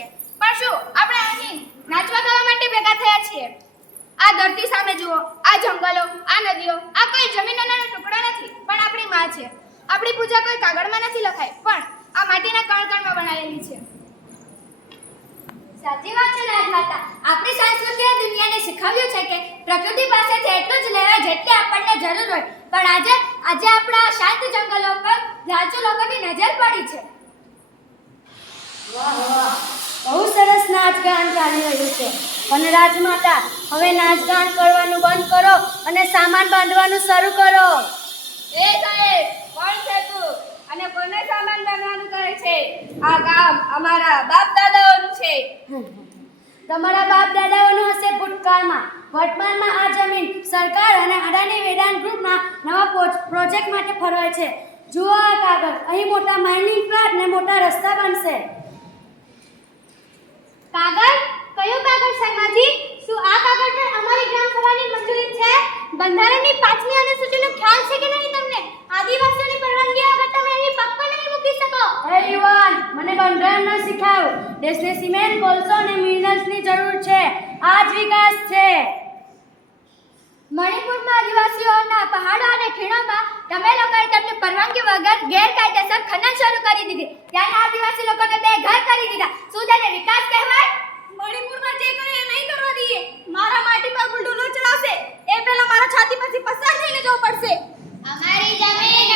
છીએ, પણ શું આપણે અહીં નાચવા ગાવા માટે ભેગા થયા છીએ? આ ધરતી સામે જુઓ, આ જંગલો, આ નદીઓ, આ કોઈ જમીનોના ટુકડા નથી, પણ આપણી માં છે. આપણી પૂજા કોઈ કાગળમાં નથી લખાઈ, પણ આ માટીના કણકણમાં બનાવેલી છે. સાચી વાત છે રાજમાતા. આપણી સંસ્કૃતિએ દુનિયાને શીખવ્યું છે કે પ્રકૃતિ પાસેથી એટલું જ લેવાય જેટલી આપણને જરૂર હોય, પણ આજે આપણા શાંત જંગલો પર લાલચુ લોકોની નજર પડી છે. વાહ વાહ, બહુ સરસ નાચગાન ચાલી રહ્યું છે. અને રાજમાતા, હવે નાચગાન કરવાનું બંધ કરો અને સામાન બાંધવાનું શરૂ કરો. એ સાહેબ, કોણ છે તું અને કોને સામાન બાંધવાનું કહે છે? આ ગામ અમારા બાપ દાદાઓનું છે. તમારા બાપ દાદાઓનું હશે ભૂતકાળમાં. વર્તમાનમાં આ જમીન સરકાર અને અદાણી વેદાંત ગ્રુપના નવા પ્રોજેક્ટ માટે ફરવાય છે. જુઓ આ કાગળ, અહીં મોટા માઇનિંગ પ્લાન્ટ ને મોટા રસ્તા બનશે. કાગળ? કયું કાગળ શર્માજી? શું આ કાગળ પર અમારી ગ્રામ સભાની મંજૂરી છે? બંધારણની 5મી અનુસૂચિનો ખ્યાલ છે કે નહીં તમને? આદિવાસીઓની પરવાનગી વગર તમે અહીં પગ પણ નહીં મૂકી શકો. હે યુવાન, મને બંધારણ ન શીખાવ. દેશને સિમેન્ટ, કોલસો અને મિનરલ્સની જરૂર છે. આ જ વિકાસ છે. મણિપુરમાં આદિવાસીઓના પહાડો અને ખીણોમાં તમે લોકોએ તેમની પરવાનગી વગર ગેરકાયદેસર ખનન શરૂ કરી દીધી. ત્યાંના આદિવાસી લોકોને બેઘર કરી દીધા. શું તેને વિકાસ કહેવાય? મણિપુરમાં જે કરે એ નહીં કરવા દઈએ. મારા માટી પર ગુંડુલો ચડાવશે એ પહેલા મારા છાતી પરથી પસાર થઈને જવું પડશે. અમારી જમીન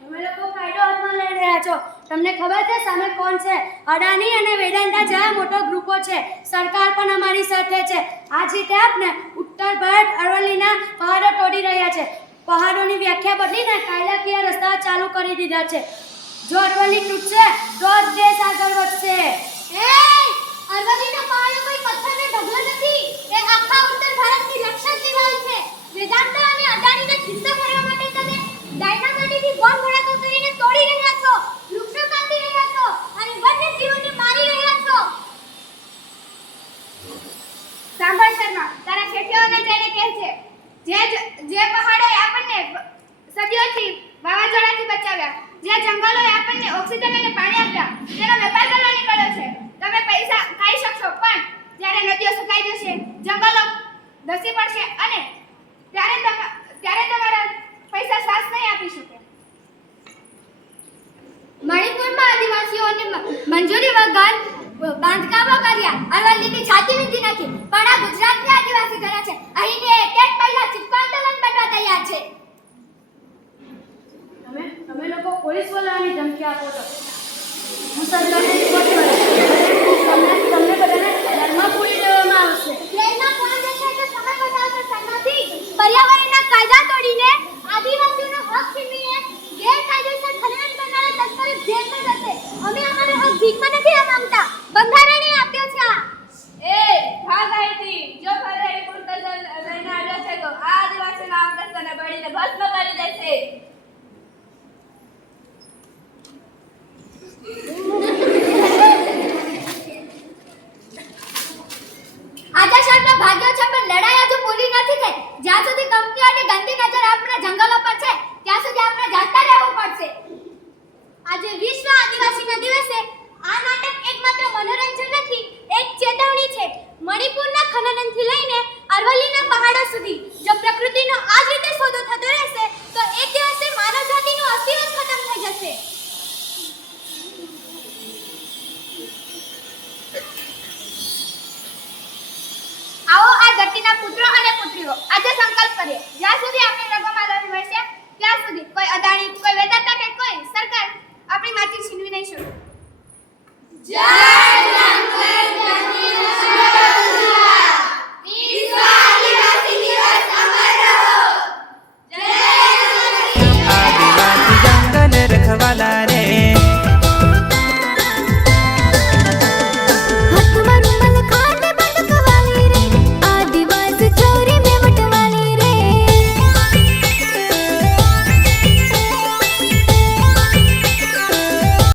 તમે લોકો કાયદો હાથમાં લઈ રહ્યા છો. તમને ખબર છે સામે કોણ છે? અદાણી અને વેદાંતા જેવા મોટો ગ્રુપો છે. સરકાર પણ અમારી સાથે છે. આ જ રીતે આપને ઉત્તર ભારત અરવલ્લીના પહાડો તોડી રહ્યા છે. પહાડોની વ્યાખ્યા બદલીને કાયદાકીય રસ્તા ચાલુ કરી દીધા છે. જો અરવલ્લી તૂટશે તો જ દેશ આગળ વધશે. અરવલ્લીના પહાડો કોઈ પથ્થરનો ઢગલો નથી. એ આખા ઉત્તર ભારતની રક્ષક દિવાલ છે. વેદાંતા અને અદાણીના ખિસ્સા ભરવા માટે તમે ડાયનામાઇટથી બોમ્બ ધડાકો કરીને તોડી રહ્યા છો, વૃક્ષો કાપી રહ્યા છો અને વન્યજીવોને મારી રહ્યા છો. સાંભળ શર્મા, તારા શેઠિયાઓને જઈને કહે છે જે પહાડોએ આપણને સદીઓથી વાવાઝોડાથી બચાવ્યા, જે જંગલોએ આપણને ઓક્સિજન અને પાણી આપ્યા, તેનો વેપાર કરવા નીકળ્યો છે. તમે પૈસા ખાઈ શકશો, પણ જ્યારે નદીઓ સુકાઈ જશે, જંગલો ધસી પડશે અને ત્યારે તમારા પૈસા શ્વાસ નહીં આપી શકે. મણિપુરમાં આદિવાસીઓને મંજૂરી વગર બાંધકામો કર્યા, અરવલ્લીની છાતી વીંધી નાખી, પણ આ ગુજરાતના આદિવાસી કર્યા છે. અહીંની એક પહેલા ચિપકો આંદોલન બનવા તૈયાર છે. તમે લોકો પોલીસ વાળાની ધમકી આપો છો. હું સરકારને રિપોર્ટ કરીશ. તમને બધાને જેલમાં પૂરી દેવામાં આવશે. જેલમાં પૂરી દેશે એટલે સમય બતાવશે શર્માજી. પર્યાવરણના કાયદા તોડીને આદિવાસીઓનો હક છીનવીને ગેરકાયદેસર ખનન કરનારા તસ્કરો જેલમાં જશે. અમે અમારો હક ભીખમાં નથી માંગતા, બંધારણે આપ્યો છે. ભાગ અહીંથી. જો ફરી પૂરતા લઈને આવ્યો છે તો આ આદિવાસીના આકર્ષણને બળીને ભસ્મ કરી દેશે.